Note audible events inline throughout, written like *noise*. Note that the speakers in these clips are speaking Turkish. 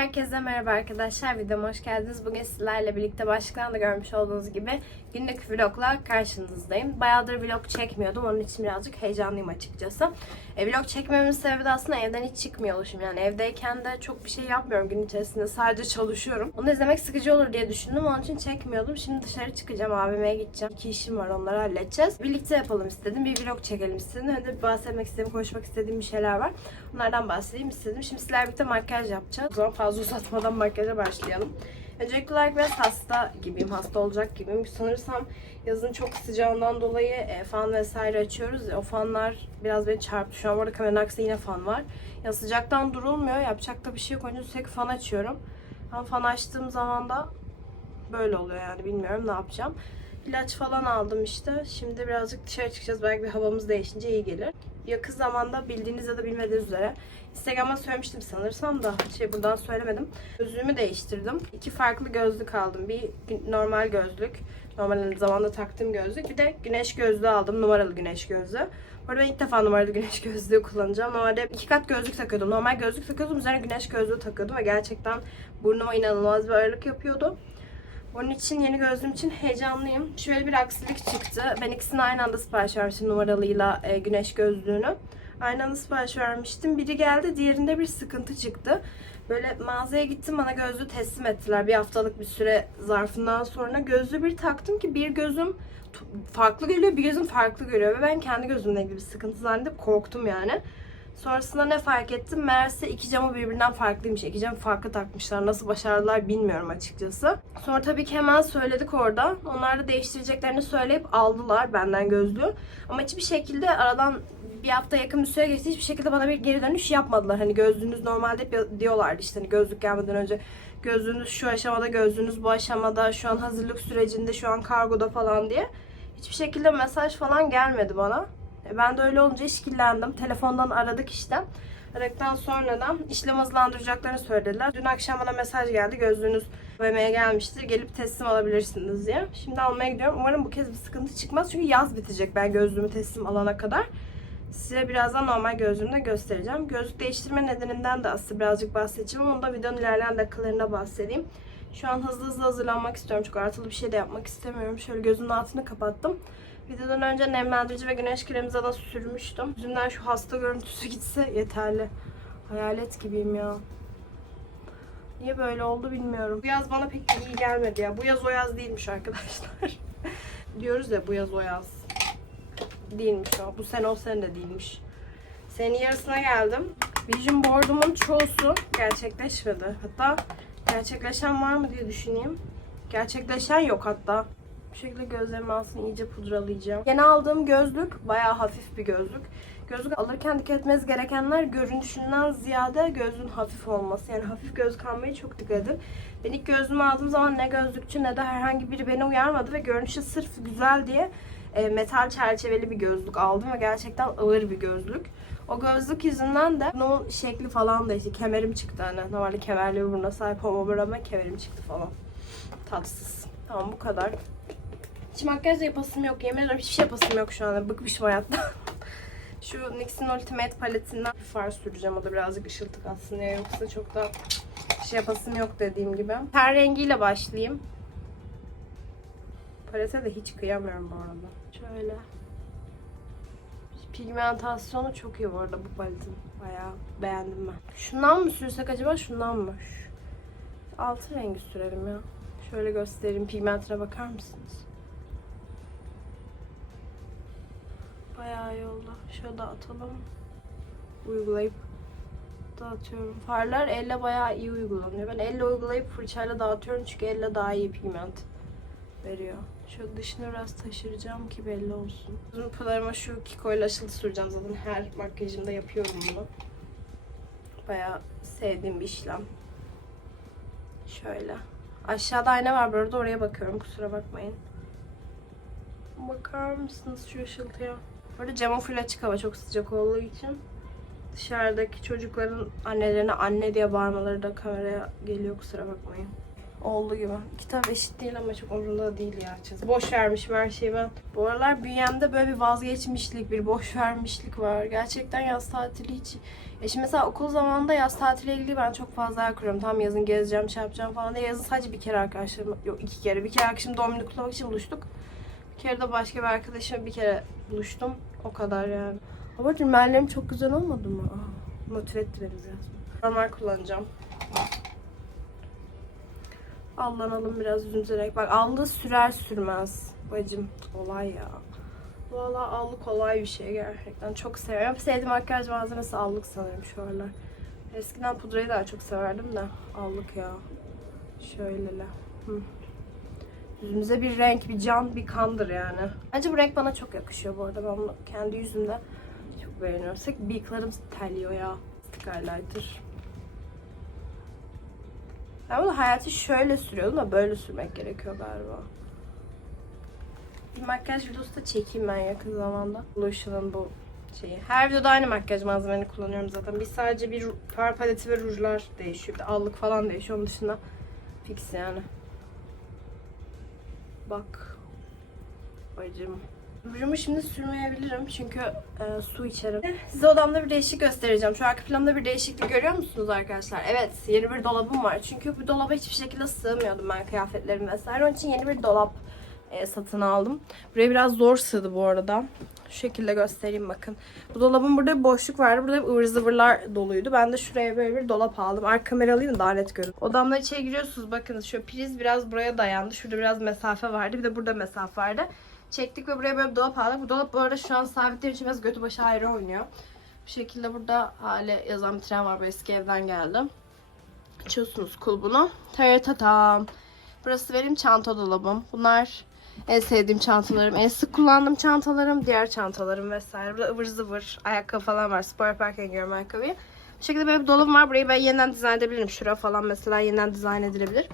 Herkese merhaba arkadaşlar. Videoma hoş geldiniz. Bugün sizlerle birlikte başlıktan da görmüş olduğunuz gibi günlük vlogla karşınızdayım. Bayağıdır vlog çekmiyordum. Onun için birazcık heyecanlıyım açıkçası. E, vlog çekmemin sebebi de aslında evden hiç çıkmıyor oluşum. Yani evdeyken de çok bir şey yapmıyorum gün içerisinde. Sadece çalışıyorum. Onu izlemek sıkıcı olur diye düşündüm. Onun için çekmiyordum. Şimdi dışarı çıkacağım. AVM'ye gideceğim. İki işim var. Onları halledeceğiz. Birlikte yapalım istedim. Bir vlog çekelim istedim. Hem de bahsetmek istediğim, konuşmak istediğim bir şeyler var. Onlardan bahsedeyim istedim. Şimdi sizlerle birlikte makyaj yapacağız. O zaman uzatmadan makyaja başlayalım. Öncelikli olarak biraz hasta gibiyim, hasta olacak gibiyim. Sanırsam yazın çok sıcağından dolayı e, fan vesaire açıyoruz. O fanlar biraz beni çarptı. Şu an orada kameranın arkasında yine fan var. Ya sıcaktan durulmuyor. Yapacak da bir şey yok. Önce sürekli fan açıyorum. Ama fan açtığım zaman da böyle oluyor yani. Bilmiyorum ne yapacağım. İlaç falan aldım işte. Şimdi birazcık dışarı çıkacağız. Belki bir havamız değişince iyi gelir. Yakın zamanda bildiğiniz ya da bilmediğiniz üzere Instagram'a söylemiştim sanırsam da şey buradan söylemedim. Gözlüğümü değiştirdim. İki farklı gözlük aldım. Bir normal gözlük. Normal zamanda taktığım gözlük. Bir de güneş gözlüğü aldım. Numaralı güneş gözlüğü. Bu arada ben ilk defa numaralı güneş *laughs* gözlüğü kullanacağım. Normalde iki kat gözlük takıyordum. Normal gözlük takıyordum. Üzerine güneş gözlüğü takıyordum. Ve gerçekten burnuma inanılmaz bir ağırlık yapıyordu. Onun için yeni gözlüğüm için heyecanlıyım. Şöyle bir aksilik çıktı. Ben ikisini aynı anda sipariş vermiştim numaralıyla e, güneş gözlüğünü. Aynı anda sipariş vermiştim. Biri geldi, diğerinde bir sıkıntı çıktı. Böyle mağazaya gittim bana gözlüğü teslim ettiler bir haftalık bir süre zarfından sonra. Gözlüğü bir taktım ki bir gözüm farklı görüyor, bir gözüm farklı görüyor. Ve ben kendi gözümle ilgili bir sıkıntı zannedip korktum yani. Sonrasında ne fark ettim? Meğerse iki camı birbirinden farklıymış. İki camı farklı takmışlar. Nasıl başardılar bilmiyorum açıkçası. Sonra tabii ki hemen söyledik orada. Onlar da değiştireceklerini söyleyip aldılar benden gözlüğü. Ama hiçbir şekilde aradan bir hafta yakın bir süre geçti. Hiçbir şekilde bana bir geri dönüş yapmadılar. Hani gözlüğünüz normalde hep diyorlardı işte hani gözlük gelmeden önce gözlüğünüz şu aşamada, gözlüğünüz bu aşamada, şu an hazırlık sürecinde, şu an kargoda falan diye. Hiçbir şekilde mesaj falan gelmedi bana. E, Ben de öyle olunca işkillendim. Telefondan aradık işte. Aradıktan sonra da işlem hızlandıracaklarını söylediler. Dün akşam bana mesaj geldi. Gözlüğünüz BM'ye gelmiştir. Gelip teslim alabilirsiniz diye. Şimdi almaya gidiyorum. Umarım bu kez bir sıkıntı çıkmaz. Çünkü yaz bitecek ben gözlüğümü teslim alana kadar. Size birazdan normal gözlüğümü de göstereceğim. Gözlük değiştirme nedeninden de aslında birazcık bahsedeceğim. Onu da videonun ilerleyen dakikalarında bahsedeyim. Şu an hızlı hızlı hazırlanmak istiyorum. Çok artılı bir şey de yapmak istemiyorum. Şöyle gözümün altını kapattım. Videodan önce nemlendirici ve güneş kremi zaten sürmüştüm. Yüzümden şu hasta görüntüsü *laughs* gitse yeterli. Hayalet gibiyim ya. Niye böyle oldu bilmiyorum. Bu yaz bana pek iyi gelmedi ya. Bu yaz o yaz değilmiş arkadaşlar. *laughs* Diyoruz ya bu yaz o yaz. Değilmiş o. Bu sene o sene de değilmiş. Senin yarısına geldim. Vision board'umun çoğusu gerçekleşmedi. Hatta gerçekleşen var mı diye düşüneyim. Gerçekleşen yok hatta. Bu şekilde gözlerimi aslında iyice pudralayacağım. Yeni aldığım gözlük bayağı hafif bir gözlük. Gözlük alırken dikkat etmeniz gerekenler görünüşünden ziyade gözlüğün hafif olması. Yani hafif gözlük almaya çok dikkat edin. Ben ilk gözlüğümü aldığım zaman ne gözlükçü ne de herhangi biri beni uyarmadı ve görünüşü sırf güzel diye e, metal çerçeveli bir gözlük aldım ve gerçekten ağır bir gözlük. O gözlük yüzünden de bunun şekli falan da işte kemerim çıktı hani normalde kemerli bir buruna sahip olmama rağmen kemerim çıktı falan. Tatsız. Tamam bu kadar. Hiç makyaj yapasım yok. Yemin ederim hiçbir şey yapasım yok şu anda. Bıkmışım hayattan. *laughs* Şu NYX'in Ultimate paletinden bir far süreceğim. O da birazcık ışıltı katsın diye. Yoksa çok da şey yapasım yok dediğim gibi. Ten rengiyle başlayayım. Palete de hiç kıyamıyorum bu arada. Şöyle. Pigmentasyonu çok iyi bu arada bu paletin. Bayağı beğendim ben. Şundan mı sürsek acaba şundan mı? Şu altı rengi sürelim ya. Şöyle göstereyim. Pigmentine bakar mısınız? Bayağı iyi oldu. Şöyle dağıtalım. Uygulayıp dağıtıyorum. Farlar elle bayağı iyi uygulanıyor. Ben elle uygulayıp fırçayla dağıtıyorum çünkü elle daha iyi pigment veriyor. Şu dışını biraz taşıracağım ki belli olsun. Uzun pılarıma şu Kiko ile aşılı süreceğim zaten her makyajımda yapıyorum bunu. Bayağı sevdiğim bir işlem. Şöyle. Aşağıda ayna var bu arada oraya bakıyorum kusura bakmayın. Bakar mısınız şu ışıltıya? Burada camı full açık hava çok sıcak olduğu için. Dışarıdaki çocukların annelerine anne diye bağırmaları da kameraya geliyor kusura bakmayın. Oldu gibi. Kitap eşit değil ama çok umurumda değil ya açıkçası. Boş vermişim her şeyi ben. Bu aralar bünyemde böyle bir vazgeçmişlik, bir boş vermişlik var. Gerçekten yaz tatili hiç... Ya şimdi mesela okul zamanında yaz tatiliyle ilgili ben çok fazla hayal kuruyorum. Tam yazın gezeceğim, şey yapacağım falan diye. Yazın sadece bir kere arkadaşlarım, yok iki kere. Bir kere arkadaşım doğum günü kutlamak için buluştuk. Bir kere de başka bir arkadaşımla bir kere buluştum. O kadar yani. Ama rimmellerim çok güzel olmadı mı? Aa, motive beni biraz. Normal kullanacağım. Allanalım biraz üzülerek. Bak allı sürer sürmez. Bacım kolay ya. Valla allık kolay bir şey gerçekten. Çok seviyorum. Sevdiğim makyaj malzemesi allık sanırım şu aralar. Eskiden pudrayı daha çok severdim de. Allık ya. Şöyle. Hı. Yüzümüze bir renk, bir can, bir kandır yani. Bence bu renk bana çok yakışıyor bu arada. Ben bunu kendi yüzümde çok beğeniyorum. Sık bıyıklarım terliyor ya. Stick highlighter. Ben bunu hayatı şöyle sürüyordum da böyle sürmek gerekiyor galiba. Bir makyaj videosu da çekeyim ben yakın zamanda. Lotion'ın bu şeyi. Her videoda aynı makyaj malzemeni kullanıyorum zaten. Bir sadece bir far paleti ve rujlar değişiyor. Bir de allık falan değişiyor. Onun dışında fix yani. Bak. Bacım. Rujumu şimdi sürmeyebilirim çünkü e, su içerim. Size odamda bir değişik göstereceğim. Şu arka planda bir değişiklik görüyor musunuz arkadaşlar? Evet yeni bir dolabım var. Çünkü bu dolaba hiçbir şekilde sığmıyordum ben kıyafetlerim vesaire. Onun için yeni bir dolap e, satın aldım. Buraya biraz zor sığdı bu arada. Şu şekilde göstereyim bakın. Bu dolabın burada bir boşluk vardı. Burada ıvır zıvırlar doluydu. Ben de şuraya böyle bir dolap aldım. Arka kamera alayım da daha net görün. Odamda içeri giriyorsunuz. Bakın şu priz biraz buraya dayandı. Şurada biraz mesafe vardı. Bir de burada mesafe vardı. Çektik ve buraya böyle bir dolap aldık. Bu dolap bu arada şu an sabitler için biraz götü başı ayrı oynuyor. Bu şekilde burada hale yazan bir tren var. Bu eski evden geldim. Açıyorsunuz kulbunu. Taratatam. Burası benim çanta dolabım. Bunlar en sevdiğim çantalarım, en sık kullandığım çantalarım, diğer çantalarım vesaire. Burada ıvır zıvır ayakkabı falan var. Spor yaparken giyiyorum ayakkabıyı. Bu şekilde böyle bir dolabım var. Burayı ben yeniden dizayn edebilirim. Şura falan mesela yeniden dizayn edilebilir.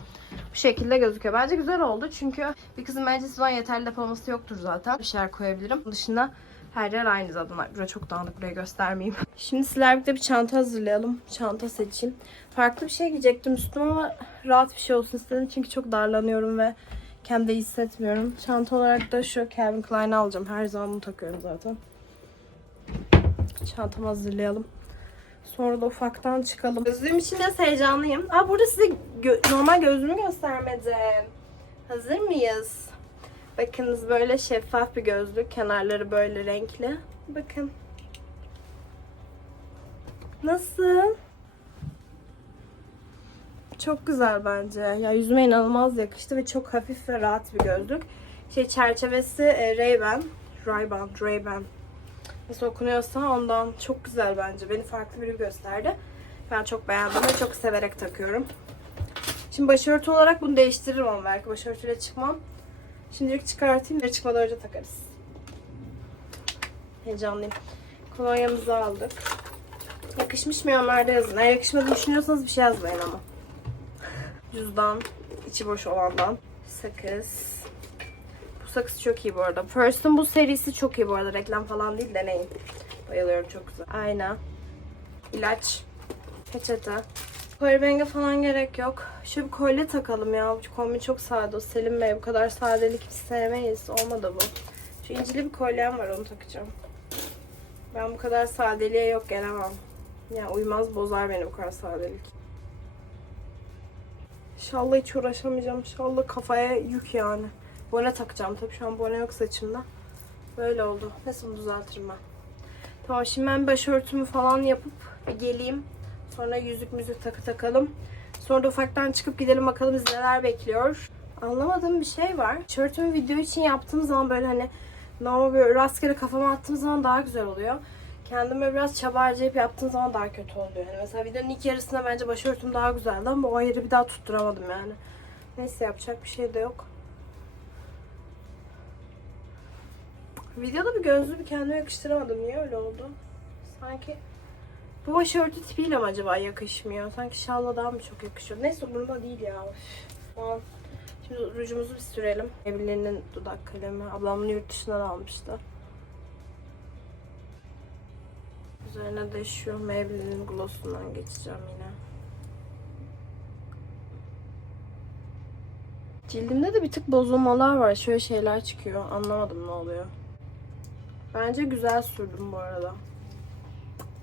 Bu şekilde gözüküyor. Bence güzel oldu. Çünkü bir kızın meclisi falan yeterli depolaması yoktur zaten. Bir şeyler koyabilirim. Bunun dışında her yer aynı zaten. Burası çok dağınık. Burayı göstermeyeyim. *laughs* Şimdi sizlerle birlikte bir çanta hazırlayalım. Çanta seçeyim. Farklı bir şey giyecektim üstüme ama rahat bir şey olsun istedim. Çünkü çok darlanıyorum ve kendimi hissetmiyorum. Çanta olarak da şu Calvin Klein'i alacağım. Her zaman bunu takıyorum zaten. Çantamı hazırlayalım. Sonra da ufaktan çıkalım. Gözlüğüm için de heyecanlıyım. Aa burada size gö- normal gözlüğümü göstermedim. Hazır mıyız? Bakınız böyle şeffaf bir gözlük. Kenarları böyle renkli. Bakın. Nasıl? Çok güzel bence. Ya yüzüme inanılmaz yakıştı ve çok hafif ve rahat bir gözlük. Şey çerçevesi e, Ray-Ban. Ray-Ban, Ray-Ban. Nasıl okunuyorsa ondan çok güzel bence. Beni farklı biri gösterdi. Ben çok beğendim ve çok severek takıyorum. Şimdi başörtü olarak bunu değiştiririm ama belki başörtüyle çıkmam. Şimdilik çıkartayım ve çıkmadan önce takarız. Heyecanlıyım. Kolonyamızı aldık. Yakışmış mı yorumlarda yazın. Eğer yakışmadığını düşünüyorsanız bir şey yazmayın ama. Cüzdan, içi boş olandan. Sakız. Sakız çok iyi bu arada. First'ın bu serisi çok iyi bu arada. Reklam falan değil deneyin. Bayılıyorum çok güzel. Ayna. İlaç. Peçete. Powerbank'e falan gerek yok. Şöyle bir kolye takalım ya. Bu kombin çok sade. O Selim Bey bu kadar sadelik biz sevmeyiz. Olmadı bu. Şu incili bir kolyem var onu takacağım. Ben bu kadar sadeliğe yok gelemem. Ya uymaz bozar beni bu kadar sadelik. İnşallah hiç uğraşamayacağım. İnşallah kafaya yük yani. Bone takacağım tabii şu an bone yok saçımda. Böyle oldu. Bunu düzeltirim ben. Tamam şimdi ben başörtümü falan yapıp geleyim. Sonra yüzük müzik takı takalım. Sonra da ufaktan çıkıp gidelim bakalım neler bekliyor. Anlamadığım bir şey var. Tişörtümü video için yaptığım zaman böyle hani normal böyle rastgele kafama attığım zaman daha güzel oluyor. Kendime biraz çaba harcayıp yaptığım zaman daha kötü oluyor. Yani mesela videonun ilk yarısında bence başörtüm daha güzeldi ama o ayarı bir daha tutturamadım yani. Neyse yapacak bir şey de yok. Videoda bir gözlüğü kendime yakıştıramadım. Niye öyle oldu? Sanki bu başörtü tipiyle mi acaba yakışmıyor? Sanki şalla daha mı çok yakışıyor? Neyse bunda değil ya. Şimdi rujumuzu bir sürelim. Maybelline'in dudak kalemi. Ablam bunu yurt dışından almıştı. Üzerine de şu Maybelline'in glossundan geçeceğim yine. Cildimde de bir tık bozulmalar var. Şöyle şeyler çıkıyor. Anlamadım ne oluyor. Bence güzel sürdüm bu arada.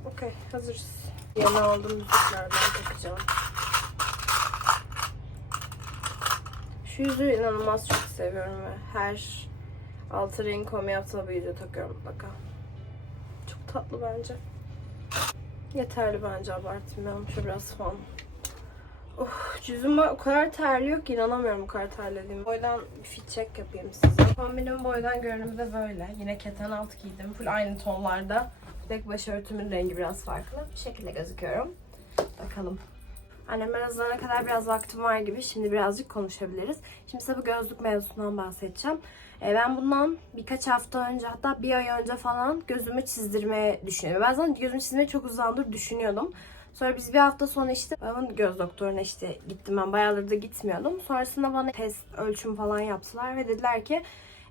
Okey hazırız. Yeni aldığım yüzüklerden takacağım. Şu yüzüğü inanılmaz çok seviyorum ve her altı renk kombin yaptığımda bu yüzüğü takıyorum mutlaka. Çok tatlı bence. Yeterli bence abartmayalım. Şu biraz fon. Of, yüzüm o kadar terliyor ki inanamıyorum bu kadar terlediğim. Boydan bir fit check yapayım size. Kombinin boydan görünümü de böyle. Yine keten alt giydim. Full aynı tonlarda. Tek başörtümün rengi biraz farklı. Bu şekilde gözüküyorum. Bakalım. Annemler hazırlanana kadar biraz vaktim var gibi. Şimdi birazcık konuşabiliriz. Şimdi size bu gözlük mevzusundan bahsedeceğim. E, ben bundan birkaç hafta önce hatta bir ay önce falan gözümü çizdirmeye düşünüyorum. Ben zaten gözümü çizmeyi çok uzun zamandır düşünüyordum. Sonra biz bir hafta sonra işte ben göz doktoruna işte gittim ben bayağıdır da gitmiyordum. Sonrasında bana test ölçüm falan yaptılar ve dediler ki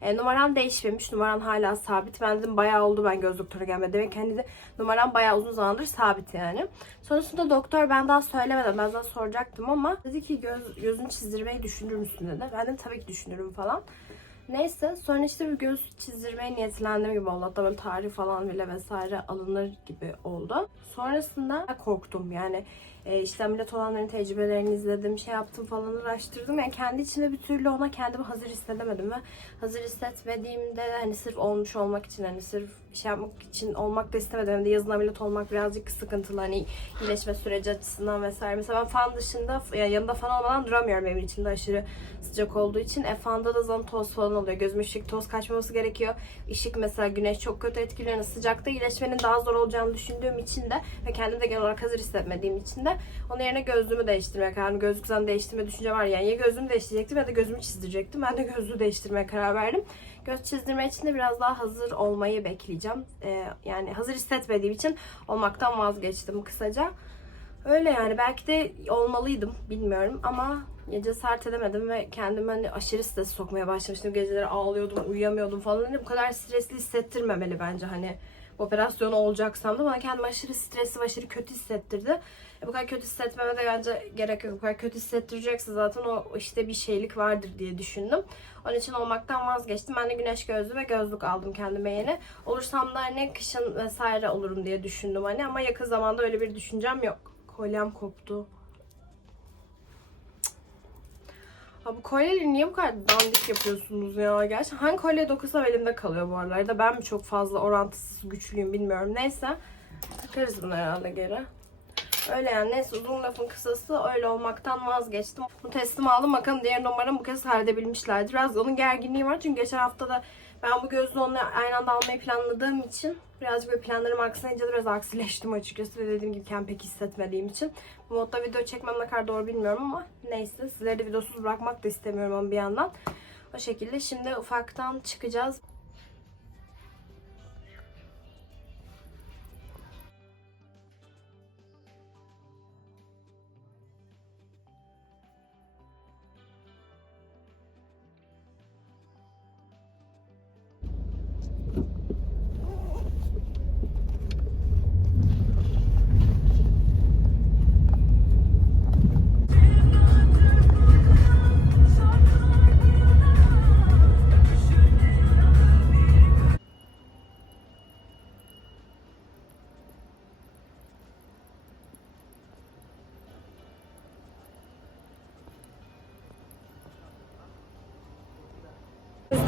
e, numaran değişmemiş. Numaran hala sabit. Ben dedim bayağı oldu ben göz doktora gelmedi. Demek kendi de numaram bayağı uzun zamandır sabit yani. Sonrasında doktor ben daha söylemedim. Ben daha soracaktım ama dedi ki göz, gözünü çizdirmeyi düşünür müsün dedi. Ben de tabii ki düşünürüm falan. Neyse sonra işte bir göz çizdirmeye niyetlendiğim gibi oldu. Hatta böyle tarih falan bile vesaire alınır gibi oldu. Sonrasında korktum yani e, işte ameliyat olanların tecrübelerini izledim, şey yaptım falan araştırdım. Yani kendi içimde bir türlü ona kendimi hazır hissedemedim ve hazır hissetmediğimde hani sırf olmuş olmak için hani sırf şey yapmak için olmak da istemedim. Hem de yazın ameliyat olmak birazcık sıkıntılı hani iyileşme süreci açısından vesaire. Mesela ben fan dışında yani yanında fan olmadan duramıyorum benim içimde aşırı sıcak olduğu için. E fanda da zaten toz falan oluyor. Gözüme ışık toz kaçmaması gerekiyor. Işık mesela güneş çok kötü etkiliyor. Yani sıcakta iyileşmenin daha zor olacağını düşündüğüm için de ve kendimi de genel olarak hazır hissetmediğim için de onun yerine gözlüğümü değiştirmeye karar verdim. Gözlük zaten değiştirme düşünce var yani. Ya gözlüğümü değiştirecektim ya da gözümü çizdirecektim. Ben de gözlüğü değiştirmeye karar verdim. Göz çizdirme için de biraz daha hazır olmayı bekleyeceğim. Ee, yani hazır hissetmediğim için olmaktan vazgeçtim kısaca. Öyle yani belki de olmalıydım bilmiyorum ama ya cesaret edemedim ve kendimi hani aşırı stres sokmaya başlamıştım. Geceleri ağlıyordum, uyuyamıyordum falan. Hani bu kadar stresli hissettirmemeli bence hani operasyon olacaksam da bana kendimi aşırı stresli ve aşırı kötü hissettirdi. E, bu kadar kötü hissetmeme de bence gerek yok. Bu kadar kötü hissettirecekse zaten o işte bir şeylik vardır diye düşündüm. Onun için olmaktan vazgeçtim. Ben de güneş gözlüğü ve gözlük aldım kendime yeni. Olursam da hani kışın vesaire olurum diye düşündüm hani ama yakın zamanda öyle bir düşüncem yok. Kolyem koptu. Bu kolyeleri niye bu kadar dandik yapıyorsunuz ya? Gerçi hangi kolye dokunsam elimde kalıyor bu aralarda. Ben mi çok fazla orantısız güçlüyüm bilmiyorum. Neyse. Takarız bunu herhalde geri. Öyle yani neyse uzun lafın kısası öyle olmaktan vazgeçtim. Bu teslim aldım bakalım diğer numaramı bu kez halledebilmişlerdir. Biraz onun gerginliği var çünkü geçen hafta da ben bu gözlüğü onunla aynı anda almayı planladığım için birazcık böyle planlarım aksayınca biraz aksileştim açıkçası. Ve dediğim gibi kendimi pek hissetmediğim için. Bu modda video çekmem ne kadar doğru bilmiyorum ama neyse sizleri de videosuz bırakmak da istemiyorum ama bir yandan. O şekilde şimdi ufaktan çıkacağız.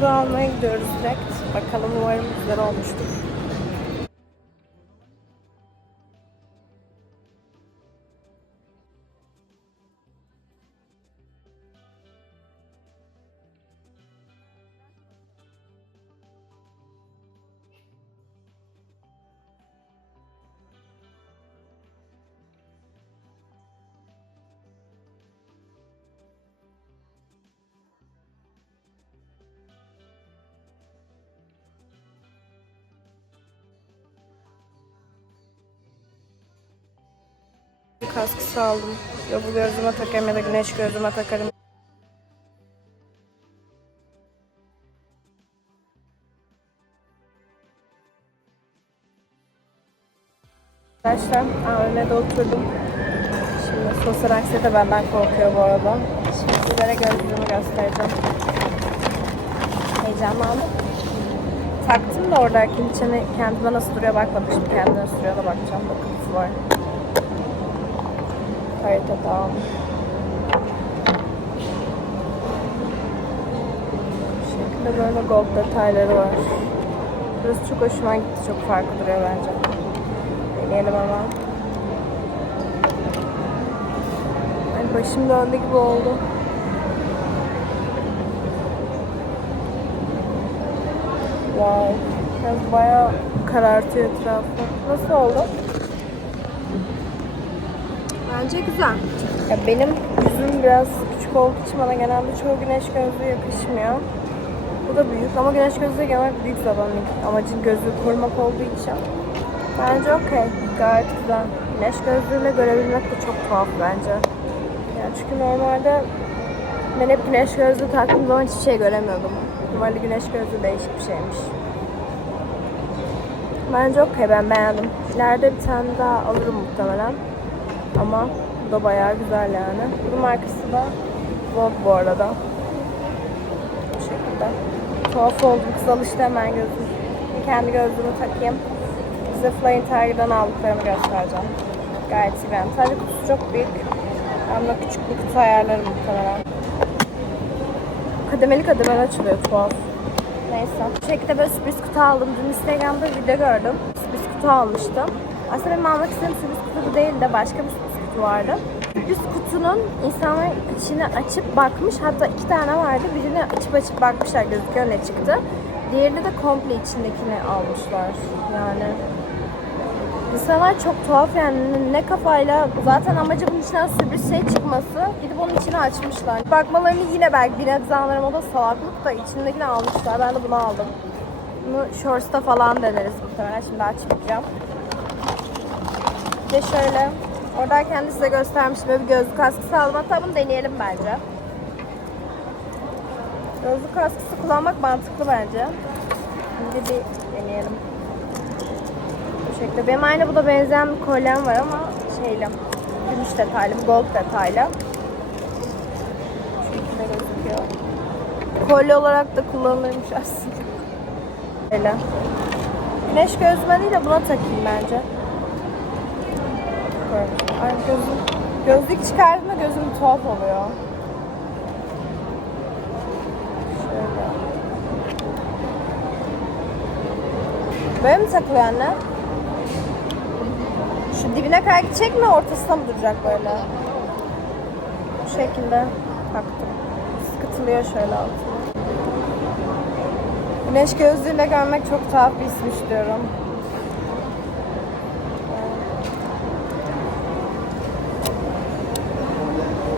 Almaya gidiyoruz direkt. Bakalım umarım güzel olmuştur. Kaskısı aldım. Ya bu gözüme takarım ya da güneş gözüme takarım. Arkadaşlar AVM'de oturdum. Şimdi Sosyal anksiyete benden korkuyor bu arada. Şimdi sizlere gözlüğümü göstereceğim. Heyecanlandım. Taktım da oradaki içine kendime nasıl duruyor bakmadım. Şimdi kendime nasıl duruyor da bakacağım. Bakıntısı var. Harita tamam. Bu şekilde böyle gold detayları var. Burası çok hoşuma gitti. Çok farklı duruyor bence. Deneyelim ama. Ay başım döndü gibi oldu. Wow. Biraz bayağı karartıyor etrafı. Nasıl oldu? Bence güzel. Ya benim yüzüm biraz küçük olduğu için bana genelde çoğu güneş gözlüğü yakışmıyor. Bu da büyük ama güneş gözlüğü genel olarak büyük zaten amacın gözlüğü korumak olduğu için. Bence okey. Gayet güzel. Güneş gözlüğüyle görebilmek de çok tuhaf bence. Yani çünkü normalde ben hep güneş gözlüğü taktığım zaman hiçbir şey göremiyordum. Normalde güneş gözlüğü değişik bir şeymiş. Bence okey ben beğendim. İleride bir tane daha alırım muhtemelen. Ama bu da bayağı güzel yani. Bunun markası da Vogue bu arada. Bu şekilde. Tuhaf oldum. Kız alıştı hemen gözüm. Kendi gözlüğümü takayım. Size Flying Tiger'dan aldıklarımı göstereceğim. Gayet iyi ben. Sadece kutusu çok büyük. Ben buna küçük bir kutu ayarlarım muhtemelen. Kademeli kademeli açılıyor tuhaf. Neyse. Bu şekilde böyle sürpriz kutu aldım. Dün Instagram'da video gördüm. Sürpriz kutu almıştım. Aslında benim almak istediğim sürpriz kutu değil de başka bir kutu vardı. Sürpriz kutunun insanlar içini açıp bakmış. Hatta iki tane vardı. Birini açıp açıp bakmışlar gözüküyor ne çıktı. Diğerini de komple içindekini almışlar. Yani İnsanlar çok tuhaf yani ne kafayla zaten amacı bunun içinden sürpriz şey çıkması gidip onun içini açmışlar. Bakmalarını yine belki bir nebze o da salaklık da içindekini almışlar. Ben de bunu aldım. Bunu Shorts'ta falan deneriz muhtemelen. Şimdi açmayacağım. Bir de şöyle oradayken de size göstermiştim böyle bir gözlük askısı. Hatta bunu deneyelim bence. Gözlük askısı kullanmak mantıklı bence. Şimdi bir deneyelim. Bu şekilde. Benim aynı bu da benzeyen bir kolyem var ama şeyle gümüş detaylı, gold detaylı. Şekilde gözüküyor. Kolye olarak da kullanılırmış aslında. Böyle. Güneş gözlüğüme değil de buna takayım bence. Böyle. Ay gözüm, gözlük çıkardığımda gözüm tuhaf oluyor. Böyle mi takılıyor anne? Şu dibine kadar gidecek mi ortasına mı duracak böyle? Bu şekilde taktım. Sıkıtılıyor şöyle altına. Güneş gözlüğüyle görmek çok tuhaf bir hismiş diyorum.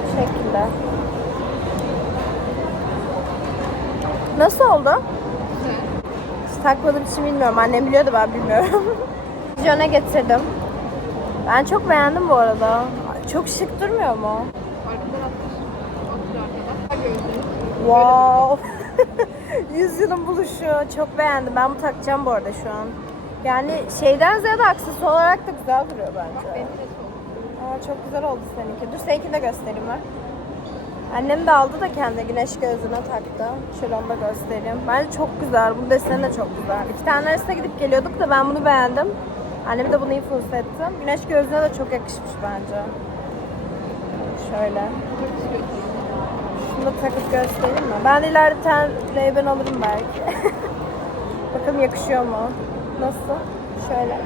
Bu şekilde. Nasıl oldu? Hiç takmadığım için bilmiyorum. Annem biliyordu ben bilmiyorum. *laughs* Jöne getirdim. Ben çok beğendim bu arada. Çok şık durmuyor mu? Wow. *laughs* Yüzyılın buluşu. Çok beğendim. Ben bu takacağım bu arada şu an. Yani şeyden ziyade aksesuar olarak da güzel duruyor bence. Benim de çok. Aa, çok güzel oldu seninki. Dur seninkini de göstereyim ben. Annem de aldı da kendi güneş gözlüğüne taktı. Şöyle onu da göstereyim. Bence çok güzel. Bu deseni de çok güzel. İki tane arasında gidip geliyorduk da ben bunu beğendim. Anneme de bunu influence ettim. Güneş gözlüğüne de çok yakışmış bence. Şöyle. Şunu da takıp göstereyim mi? Ben de ileride tane Ray-Ban alırım belki. *laughs* Bakalım yakışıyor mu? Nasıl? Şöyle.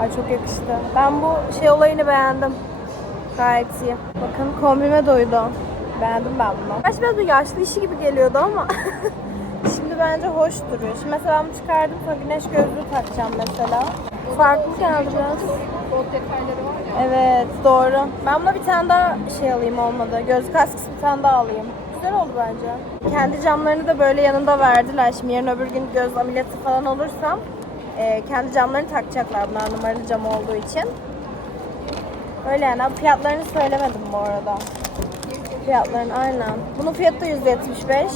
Ay çok yakıştı. Ben bu şey olayını beğendim. Gayet iyi. Bakın kombime doydu. Beğendim ben bunu. Gerçi biraz da yaşlı işi gibi geliyordu ama *laughs* şimdi bence hoş duruyor. Şimdi mesela bunu çıkardım sonra güneş gözlüğü takacağım mesela. Farklı geldi biraz. Evet doğru. Ben buna bir tane daha şey alayım olmadı. Gözlük askısı bir tane daha alayım. Güzel oldu bence. Kendi camlarını da böyle yanında verdiler. Şimdi yarın öbür gün göz ameliyatı falan olursam e, kendi camlarını takacaklar bunlar numaralı cam olduğu için. Öyle yani. Ama Fiyatlarını söylemedim bu arada. Fiyatlarını aynen. Bunun fiyatı da 175.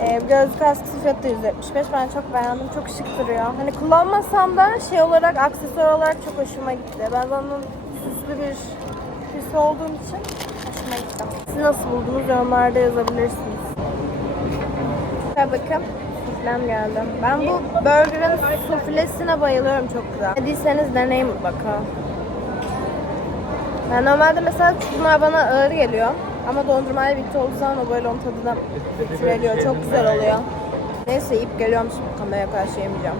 Ee, gözlük askısı fiyatı da 175. Ben çok beğendim. Çok şık duruyor. Hani kullanmasam da şey olarak, aksesuar olarak çok hoşuma gitti. Ben onun süslü bir his olduğum için hoşuma gitti. Siz nasıl buldunuz yorumlarda yazabilirsiniz. Şöyle bakın. Suflem geldi. Ben bu burgerın suflesine bayılıyorum çok güzel. Yediyseniz deneyin mutlaka. Ben normalde mesela bunlar bana ağır geliyor. Ama dondurmayla birlikte olduğu zaman o böyle onun tadı da bitiriliyor. Çok güzel oluyor. Neyse yiyip geliyorum şimdi kameraya karşı yemeyeceğim.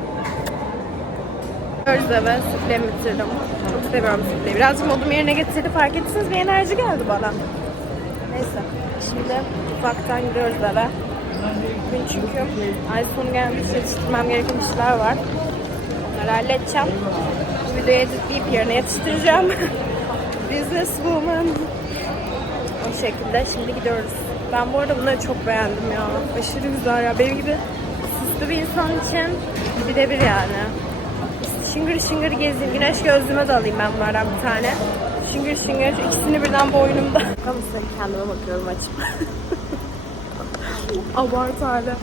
Gözde ve suflemi bitirdim. Çok seviyorum sufleyi. Birazcık modum yerine getirdi. Fark ettiyseniz bir enerji geldi bana. Neyse. Şimdi ufaktan gidiyoruz eve. Bugün çünkü ay sonu gelmiş. Yetiştirmem gereken işler var. Onları halledeceğim. Bu videoyu editleyip yerine yetiştireceğim. *laughs* Businesswoman. O şekilde şimdi gidiyoruz. Ben bu arada bunları çok beğendim ya. Aşırı güzel ya. Benim gibi süslü bir insan için birebir yani. Şıngır şıngır gezeyim. Güneş gözlüğüme de alayım ben bunlardan bir tane. Şıngır şıngır ikisini birden boynumda. Bakalım kendime bakıyorum açıp. *laughs* Abart hala.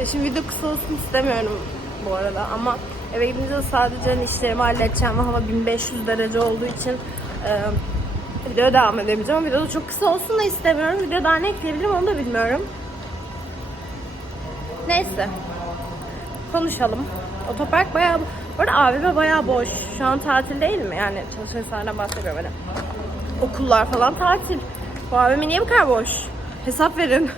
Ya şimdi video kısa olsun istemiyorum bu arada ama eve gidince de sadece hani işlerimi halledeceğim hava 1500 derece olduğu için e, videoya devam edemeyeceğim. Video da çok kısa olsun da istemiyorum. Video daha ne ekleyebilirim onu da bilmiyorum. Neyse. Konuşalım. Otopark bayağı... Bu arada AVM bayağı boş. Şu an tatil değil mi? Yani çalışan insanlardan bahsediyorum öyle. Okullar falan tatil. Bu AVM niye bu kadar boş? Hesap verin.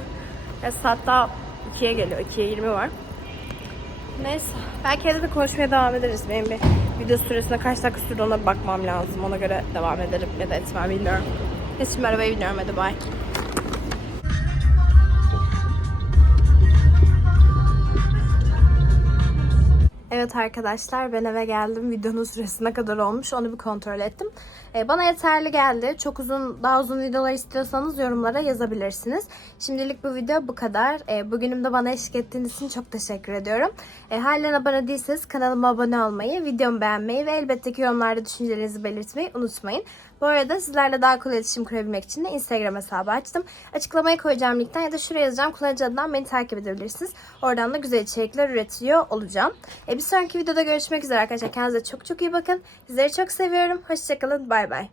Ya saat daha 2'ye geliyor. 2'ye 20 var. Neyse. Belki evde de konuşmaya devam ederiz. Benim bir video süresine kaç dakika sürdü ona bakmam lazım. Ona göre devam ederim ya da etmem bilmiyorum. Neyse şimdi arabaya biniyorum. Hadi bye. Evet arkadaşlar ben eve geldim. Videonun süresi ne kadar olmuş onu bir kontrol ettim. Ee, bana yeterli geldi. Çok uzun, daha uzun videolar istiyorsanız yorumlara yazabilirsiniz. Şimdilik bu video bu kadar. Ee, bugünüm de bana eşlik ettiğiniz için çok teşekkür ediyorum. Ee, halen abone değilseniz kanalıma abone olmayı, videomu beğenmeyi ve elbette ki yorumlarda düşüncelerinizi belirtmeyi unutmayın. Bu arada sizlerle daha kolay iletişim kurabilmek için de Instagram hesabı açtım. Açıklamaya koyacağım linkten ya da şuraya yazacağım kullanıcı adından beni takip edebilirsiniz. Oradan da güzel içerikler üretiyor olacağım. E, bir sonraki videoda görüşmek üzere arkadaşlar. Kendinize çok çok iyi bakın. Sizleri çok seviyorum. Hoşçakalın. Bay bay.